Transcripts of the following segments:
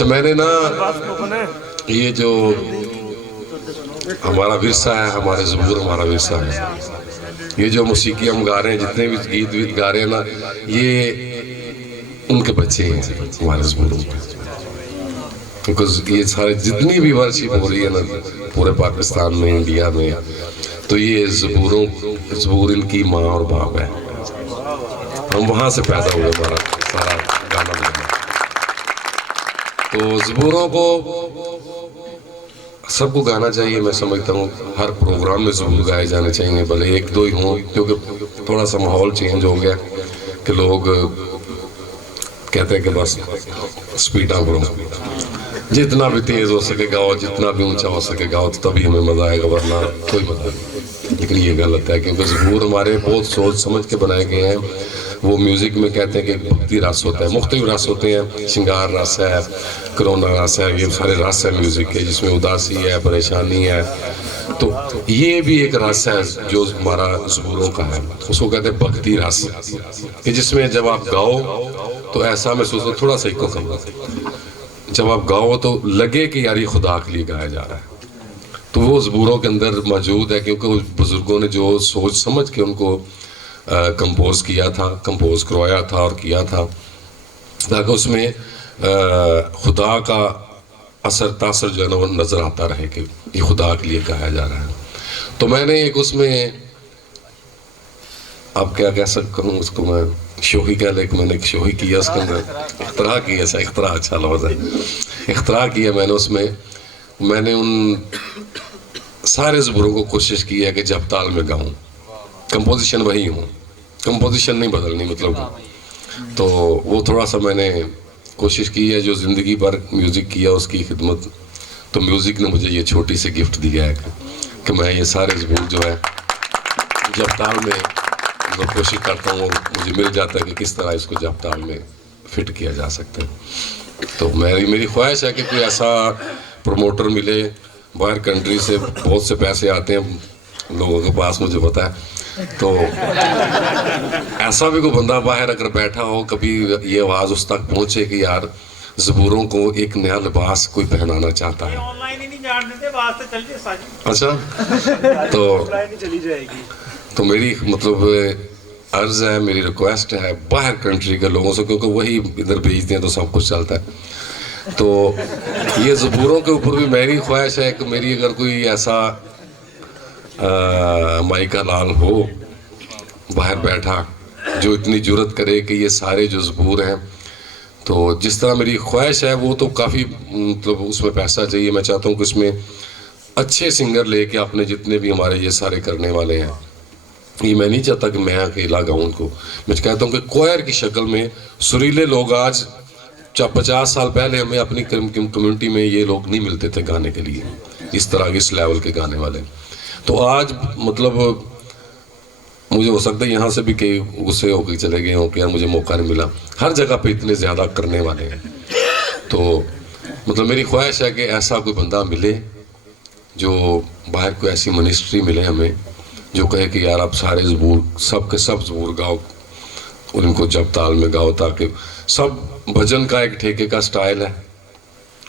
اچھا میں نے نا یہ جو ہمارا ورثہ ہے، ہمارے زبور ہمارا ورثہ ہے، یہ جو موسیقی ہم گا رہے ہیں، جتنے بھی گیت ویت گا رہے ہیں نا، یہ ان کے بچے ہیں ہمارے زبوروں کے، کیونکہ یہ سارے جتنی بھی ورشپ ہو رہی ہے نا پورے پاکستان میں، انڈیا میں، تو یہ زبور ان کی ماں اور باپ ہے، ہم وہاں سے پیدا ہوئے، ہمارا سارا گانا بجانا۔ تو زبوروں کو سب کو گانا چاہیے، میں سمجھتا ہوں ہر پروگرام میں زبور گائے جانے چاہیے، بھلے ایک دو ہی ہوں، کیونکہ تھوڑا سا ماحول چینج ہو گیا کہ لوگ کہتے ہیں کہ بس سپیڈاں کرو، جتنا بھی تیز ہو سکے گاؤ، جتنا بھی اونچا ہو سکے گاؤ، تو تبھی ہمیں مزہ آئے گا، ورنہ کوئی مزہ نہیں۔ لیکن یہ غلط ہے، کیونکہ زبور ہمارے بہت سوچ سمجھ کے بنائے گئے ہیں۔ وہ میوزک میں کہتے ہیں کہ ایک بھکتی رس ہوتا ہے، مختلف رس ہوتے ہیں، شنگار رس ہے، کرونا رس ہے، یہ سارے رس ہے میوزک کے، جس میں اداسی ہے، پریشانی ہے، تو یہ بھی ایک رس ہے جو ہمارا زبوروں کا ہے، اس کو کہتے ہیں بھکتی رس، کہ جس میں جب آپ گاؤ تو ایسا محسوس ہو، تھوڑا سا ایک کو کم، جب آپ گاؤ تو لگے کہ یار یہ خدا کے لیے گایا جا رہا ہے، تو وہ زبوروں کے اندر موجود ہے، کیونکہ بزرگوں نے جو سوچ سمجھ کے ان کو کمپوز کیا تھا، کمپوز کروایا تھا اور کیا تھا، تاکہ اس میں خدا کا اثر تاثر جو ہے نا وہ نظر آتا رہے کہ یہ خدا کے لیے گایا جا رہا ہے۔ تو میں نے ایک اس میں، اب کیا کہہ سکتا ہوں اس کو، میں شوخی کہہ لے کہ میں نے ایک شوخی کیا اس کے اندر، اختراع کیا، ایسا اختراع اچھا لفظ ہے، اختراع کیا میں نے اس میں، میں نے ان سارے زبوروں کو کوشش کی ہے کہ جب تال میں گاؤں، کمپوزیشن وہی ہوں، کمپوزیشن نہیں بدلنی مطلب، تو وہ تھوڑا سا میں نے کوشش کی ہے، جو زندگی بھر میوزک کیا اس کی خدمت، تو میوزک نے مجھے یہ چھوٹی سی گفٹ دیا ہے کہ میں یہ سارے زبور جو ہے جب تال میں کوشش کرتا ہوں، مجھے مل جاتا ہے کہ کس طرح اس کو جب تال میں فٹ کیا جا سکتا ہے۔ تو میری خواہش ہے کہ کوئی ایسا پروموٹر ملے، باہر کنٹری سے بہت سے پیسے آتے ہیں لوگوں کے پاس، مجھے پتا ہے، تو ایسا بھی کوئی بندہ باہر اگر بیٹھا ہو، کبھی یہ آواز اس تک پہنچے کہ یار زبوروں کو ایک نیا لباس کوئی پہنانا چاہتا ہے، اچھا تو میری مطلب عرض ہے، میری ریکویسٹ ہے باہر کنٹری کے لوگوں سے، کیونکہ وہی ادھر بھیجتے ہیں تو سب کچھ چلتا ہے، تو یہ زبوروں کے اوپر بھی میری خواہش ہے کہ میری اگر کوئی ایسا مائکہ لال ہو باہر بیٹھا جو اتنی جرت کرے کہ یہ سارے جو زبور ہیں، تو جس طرح میری خواہش ہے وہ تو کافی مطلب اس میں پیسہ چاہیے، میں چاہتا ہوں کہ اس میں اچھے سنگر لے کے اپنے جتنے بھی ہمارے یہ سارے کرنے والے ہیں، یہ میں نہیں چاہتا کہ میں اکیلا گاؤں ان کو، میں کہتا ہوں کہ کوئر کی شکل میں سریلے لوگ، آج 50 سال پہلے ہمیں اپنی کمیونٹی میں یہ لوگ نہیں ملتے تھے گانے کے لیے، اس طرح اس لیول کے گانے والے، تو آج مطلب مجھے ہو سکتا ہے یہاں سے بھی کئی غصے ہو کے چلے گئے ہوں کہ یار مجھے موقع نہیں ملا، ہر جگہ پہ اتنے زیادہ کرنے والے ہیں، تو مطلب میری خواہش ہے کہ ایسا کوئی بندہ ملے، جو باہر کوئی ایسی منسٹری ملے ہمیں، جو کہے کہ یار آپ سارے زبور سب کے سب زبور گاؤ، اور ان کو جب تال میں گاؤ، تاکہ سب بھجن کا ایک ٹھیکے کا سٹائل ہے،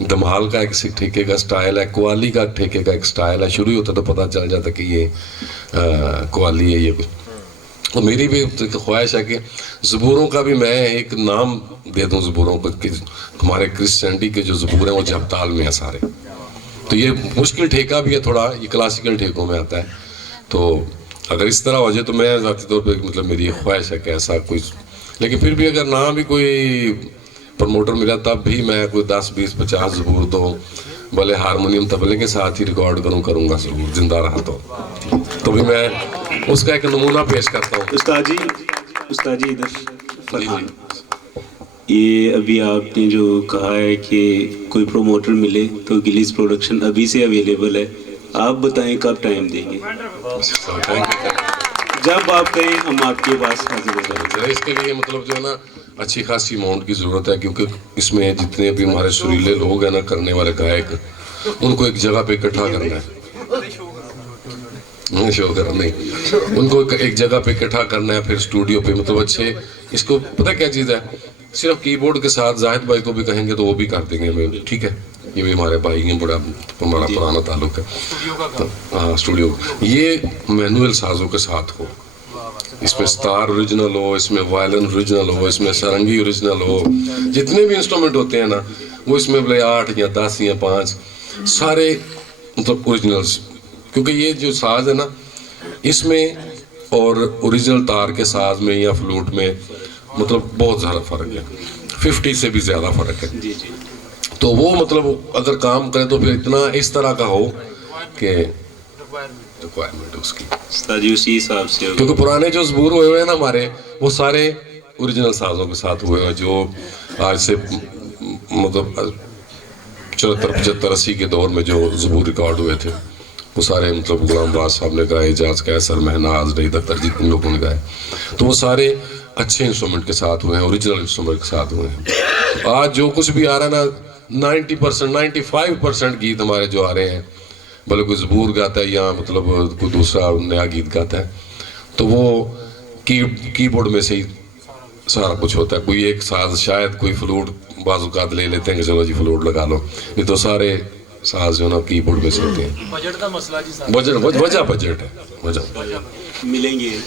دمحال کا ایک ٹھیکے کا سٹائل ہے، قوالی کا ٹھیکے کا ایک سٹائل ہے، شروع ہوتا تو پتہ چل جاتا کہ یہ قوالی ہے، یہ کچھ، تو میری بھی خواہش ہے کہ زبوروں کا بھی میں ایک نام دے دوں زبوروں کو، کہ ہمارے کرسچینٹی کے جو زبور ہیں وہ جب تال میں ہیں سارے، تو یہ مشکل ٹھیکہ بھی ہے تھوڑا، یہ کلاسیکل ٹھیکوں میں آتا ہے، تو اگر اس طرح ہو جائے تو میں ذاتی طور پہ مطلب میری یہ خواہش ہے کہ ایسا کوئی، لیکن پھر بھی اگر نہ بھی کوئی پروموٹر ملا تب بھی میں کوئی 10 20 50 زبور تو بھلے ہارمونیم طبلے کے ساتھ ہی ریکارڈ کروں گا ضرور، زندہ رہا تو بھی میں اس کا ایک نمونہ پیش کرتا ہوں۔ استاد جی ادھر فرحان، یہ ابھی آپ نے جو کہا ہے کہ کوئی پروموٹر ملے تو گلیز پروڈکشن ابھی سے اویلیبل ہے، آپ بتائیں کب ٹائم دیں گے؟ جب آپ کہیں ہم آپ کے پاس حاضر ہو جائیں گے۔ اس کے لیے مطلب جو ہے نا اچھی خاصی اماؤنٹ کی ضرورت ہے، کیونکہ اس میں جتنے بھی ہمارے سریلے لوگ ہیں نا، کرنے والے گائک، ان کو ایک جگہ پہ اکٹھا کرنا ہے، شو کرنا نہیں، ان کو ایک جگہ پہ اکٹھا کرنا ہے، پھر اسٹوڈیو پہ مطلب اچھے، اس کو پتہ کیا چیز ہے، صرف کی بورڈ کے ساتھ زاہد بھائی کو بھی کہیں گے تو وہ بھی کر دیں گے ہمیں، ٹھیک ہے، یہ بھی ہمارے بھائی ہیں، بڑا ہمارا پرانا تعلق ہے. ہاں اسٹوڈیو یہ مینوئل سازوں کے ساتھ ہو، اس میں ستار اوریجنل ہو، اس میں وائلن اوریجنل ہو، اس میں سرنگی اوریجنل ہو، جتنے بھی انسٹرومنٹ ہوتے ہیں نا وہ اس میں بھلے 8 یا 10 یا 5 سارے مطلب اوریجنلس، کیونکہ یہ جو ساز ہے نا اس میں اور اوریجنل تار کے ساز میں یا فلوٹ میں مطلب بہت زیادہ فرق ہے، 50 سے بھی زیادہ فرق ہے. جی جی تو وہ مطلب اگر کام کرے تو پھر اتنا اس طرح کا ہو کہ ریکوائرمنٹ اس کی، استاد جی اسی حساب سے ہوگا. کیونکہ پرانے جو زبور ہوئے ہیں نا ہمارے وہ سارے اوریجنل سازوں کے ساتھ ہوئے ہیں، جو آج سے مطلب 74 75 80 کے دور میں جو زبور ریکارڈ ہوئے تھے وہ سارے مطلب غلام باز صاحب نے گائے، اعجاز قیصر، مہناز، رحیت اختر جی ان لوگوں نے گائے، تو وہ سارے اچھے انسٹرومنٹ کے ساتھ ہوئے ہیں، اوریجنل انسٹرومنٹ کے ساتھ ہوئے ہیں. آج جو کچھ بھی آ رہا ہے نا 90% 95% گیت ہمارے جو آ رہے ہیں، بھلے کوئی زبور گاتا ہے یا مطلب کوئی دوسرا نیا گیت گاتا ہے تو وہ کی بورڈ میں سے ہی سارا کچھ ہوتا ہے. کوئی ایک ساز شاید کوئی فلوٹ بعض اوقات لے لیتے ہیں کہ چلو جی فلوٹ لگا لو، نہیں تو سارے ساز جو ہے نا کی بورڈ میں سے ہوتے ہیں. بجٹ کا مسئلہ جی صاحب. وجہ بجٹ ہے، وجہ ملیں گے.